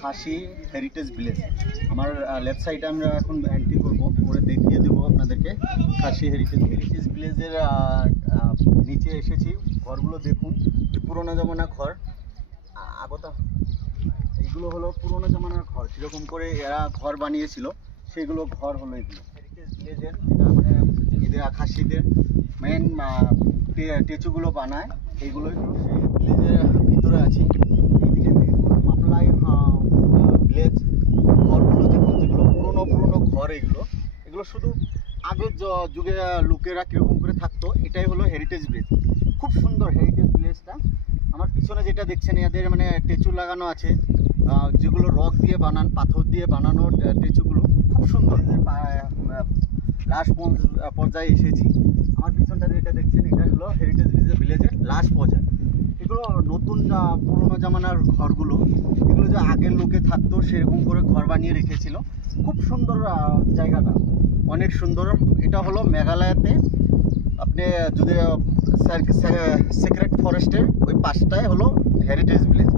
খাসি heritage village. আমার left সাইডে আমরা এখন এন্ট্রি করবো, করে দেখিয়ে দেবো আপনাদেরকে খাসি হেরিটেজ ভিলেজের নিচে এসেছি। ঘরগুলো দেখুন, পুরোনো জমানা ঘর। আগতা এইগুলো হলো পুরোনো জমানার ঘর, কীরকম করে এরা ঘর বানিয়েছিল সেগুলো ঘর হলো এগুলো হেরিটেজ ভিলেজের। যেটা মানে এদের খাসিদের মেন টেচুগুলো বানায়, এইগুলোই সেই ভিলেজের ভিতরে আছি। এইদিকে মাপলাই ভিলেজ ঘরগুলো দেখুন, যেগুলো পুরোনো ঘর। এগুলো শুধু আগের যুগে লোকেরা কীরকম করে থাকতো, এটাই হলো হেরিটেজ ভিলেজ। খুব সুন্দর হেরিটেজ ভিলেজটা। আমার পিছনে যেটা দেখছেন, এদের মানে টেচু লাগানো আছে, যেগুলো রক দিয়ে বানান, পাথর দিয়ে বানানো টেচুগুলো খুব সুন্দর। লাস্ট পর্যায়ে এসেছি। আমার পিছনটা যেটা দেখছেন, এটা হলো হেরিটেজ ভিলেজের লাস্ট পর্যায়ে। এগুলো নতুন পুরোনো জামানার ঘরগুলো, এগুলো যে আগের লোকে থাকতো সেরকম করে ঘর বানিয়ে রেখেছিল। খুব সুন্দর জায়গাটা, অনেক সুন্দর। এটা হলো মেঘালয়তে, আপনি যদি সেক্রেট ফরেস্টের ওই পাশটায় হলো হেরিটেজ ভিলেজ।